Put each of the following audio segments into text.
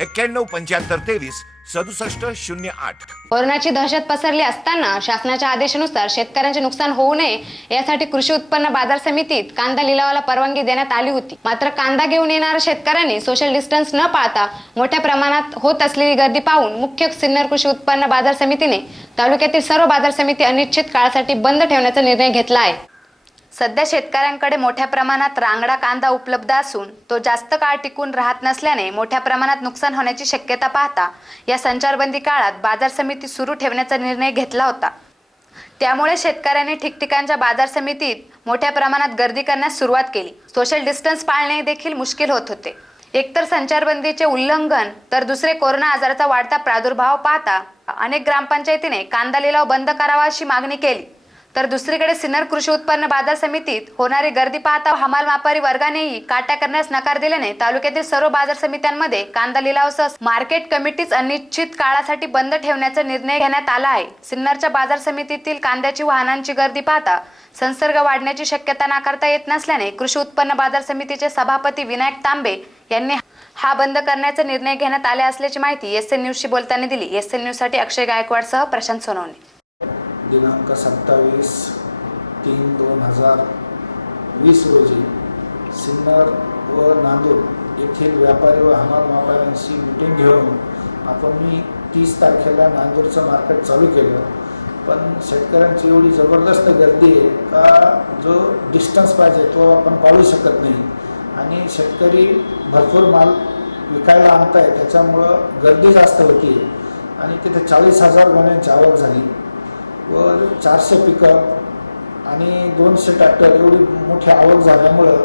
एक्क्याण्णव पंच्याहत्तर तेवीस सदुसष्ट शून्य आठ. कोरोनाची दहशत पसरली असताना शासनाच्या आदेशानुसार शेतकऱ्यांचे नुकसान होऊ नये यासाठी कृषी उत्पन्न बाजार समितीत कांदा लिलावाला परवानगी देण्यात आली होती. मात्र कांदा घेऊन येणाऱ्या शेतकऱ्यांनी सोशल डिस्टन्स न पाळता मोठ्या प्रमाणात होत असलेली गर्दी पाहून मुख्य सिन्नर कृषी उत्पन्न बाजार समितीने तालुक्यातील सर्व बाजार समिती अनिश्चित काळासाठी बंद ठेवण्याचा निर्णय घेतला आहे. सध्या शेतकऱ्यांकडे मोठ्या प्रमाणात रांगडा कांदा उपलब्ध असून तो जास्त काळ टिकून राहत नसल्याने मोठ्या प्रमाणात नुकसान होण्याची शक्यता पाहता या संचारबंदी काळात बाजार समिती सुरू ठेवण्याचा निर्णय घेतला होता. त्यामुळे शेतकऱ्यांनी ठिकठिकाणच्या बाजार समितीत मोठ्या प्रमाणात गर्दी करण्यास सुरुवात केली. सोशल डिस्टन्स पाळणे देखील मुश्किल होत होते. एकतर संचारबंदीचे उल्लंघन तर दुसरे कोरोना आजाराचा वाढता प्रादुर्भाव पाहता अनेक ग्रामपंचायतीने कांदा लिलाव बंद करावा अशी मागणी केली. तर दुसरीकडे सिन्नर कृषी उत्पन्न बाजार समितीत होणारी गर्दी पाहता हमाल व्यापारी वर्गानेही काट्या करण्यास नकार दिल्याने तालुक्यातील सर्व बाजार समित्यांमध्ये कांदा लिलावासह मार्केट कमिटीच अनिश्चित काळासाठी बंद ठेवण्याचा निर्णय घेण्यात आला आहे. सिन्नरच्या बाजार समितीतील कांद्याची वाहनांची गर्दी पाहता संसर्ग वाढण्याची शक्यता नाकारता येत नसल्याने कृषी उत्पन्न बाजार समितीचे सभापती विनायक तांबे यांनी हा बंद करण्याचा निर्णय घेण्यात आले असल्याची माहिती एस एन न्यूजशी बोलताना दिली. एस एन न्यूजसाठी अक्षय गायकवाडसह प्रशांत सोनवणे. दिनांक सत्तावीस तीन दोन हजार वीस रोजी सिन्नर व नांदूर येथील व्यापारी व हमाल व्यापाऱ्यांशी मिटिंग घेऊन आपण मी तीस तारखेला नांदूरचं मार्केट चालू केलं. पण शेतकऱ्यांची एवढी जबरदस्त गर्दी आहे का? जो डिस्टन्स पाहिजे तो आपण पाळू शकत नाही. आणि शेतकरी भरपूर माल विकायला आणताय त्याच्यामुळं गर्दी जास्त होती आणि तिथे चाळीस हजार गोण्यांची आवक झाली. व चारशे पिकअप आणि दोनशे ट्रॅक्टर एवढी मोठी आवक झाल्यामुळं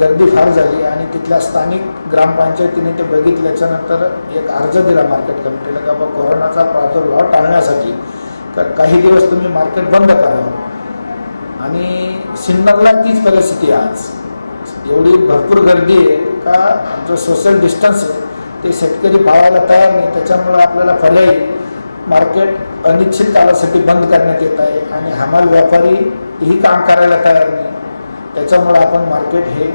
गर्दी फार झाली आणि तिथल्या स्थानिक ग्रामपंचायतीने ते बघितल्याच्यानंतर एक अर्ज दिला मार्केट कमिटीला का बाबा कोरोनाचा प्रादुर्भाव टाळण्यासाठी तर काही दिवस तुम्ही मार्केट बंद करावं आणि सिन्नरला तीच परिस्थिती आहे आज. एवढी भरपूर गर्दी आहे का जो सोशल डिस्टन्स आहे ते शेतकरी पाळायला तयार नाही. त्याच्यामुळं आपल्याला पर्यायी मार्केट अनिश्चित काळासाठी बंद करण्यात येत आहे आणि हमाल व्यापारी ही काम करायला तयार नाही. त्याच्यामुळे आपण मार्केट हे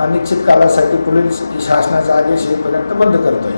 अनिश्चित काळासाठी पुढील शासनाचा आदेश येईपर्यंत बंद करतोय.